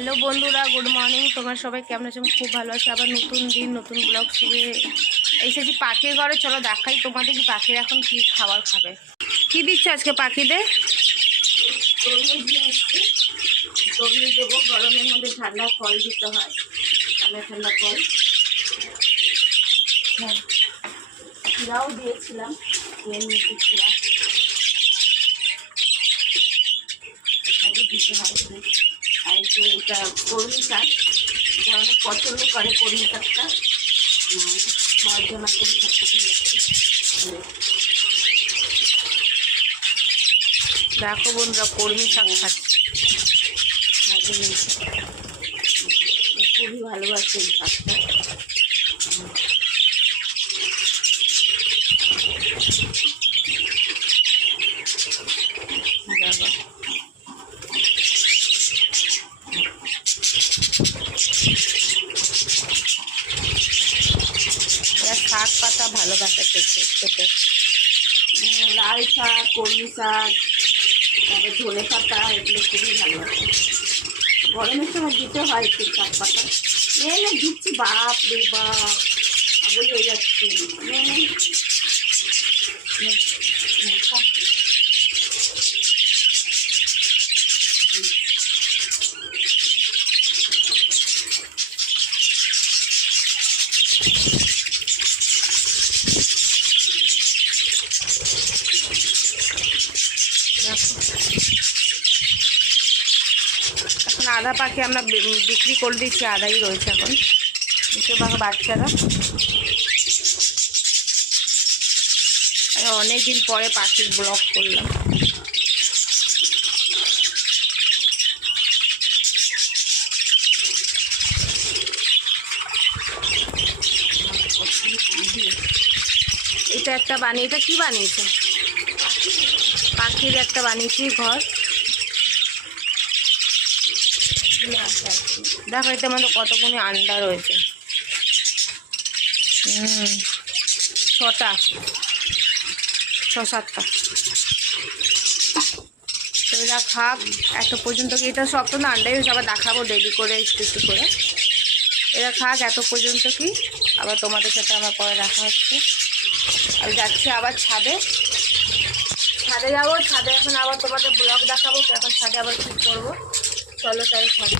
Hello বন্ধুরা, good morning. তোমার সবাই কেমন আছো? খুব ভালো আছে। আবার নতুন দিন নতুন ব্লগ শুরু এসেছি পাখির ঘরে। চলো দেখাই তোমাদের কি পাখির এখন কি খাবার খাবে। কি দিচ্ছ আজকে পাখিদের? তরমুজ দেবো, গরমের মধ্যে ঠান্ডা ফল দিতে হয়, ঠান্ডা ঠান্ডা ফল। হ্যাঁ, চিরাও দিয়েছিলাম, চিরা দিতে হয়। আর একটু এটা কর্মী শাক, এটা অনেক পছন্দ করে কর্মী শাকটা, খাওয়ার জন্য একদম থাকতে যাচ্ছে। দেখো বন্ধুরা, কর্মী শাক খাচ্ছে, খুবই ভালোবাসে এই শাকটা। শাক পাতা ভালোবাসে খেতে, লাল শাক, কলমি শাক, তারপরে ধনে পাতা, এগুলো খুবই ভালোবাসে। গরমের সময় দিতে হয় একটু শাক পাতা। এনে দিচ্ছি, বাপ রে বাপ, আগুন হয়ে যাচ্ছে। এখন আধা পাখি আমরা বিক্রি করে দিচ্ছি, আধাই রয়েছে এখন। বেশিরভাগ বাচ্চারা। অনেকদিন পরে পাখির ব্লগ করলাম। এটা একটা বানিয়ে, এটা কি বানিয়েছে? পাখির একটা বানিয়েছি ঘর। দেখো এতে আমাদের কতগুলি আন্ডা রয়েছে। 6-7টা। তো এরা খাক এত পর্যন্ত। কি এটা সব তো না আন্ডাই হয়েছে, আবার দেখাবো দেরি করে একটু একটু করে। এরা খাক এত পর্যন্ত, কি আবার তোমাদের সাথে আমার পরে দেখা হচ্ছে। আমি যাচ্ছি আবার ছাদে যাবো। ছাদে এখন আবার তোমাদের ব্লগ দেখাবো, এখন ছাদে আবার কী করবো। চলো তাই ছাদে।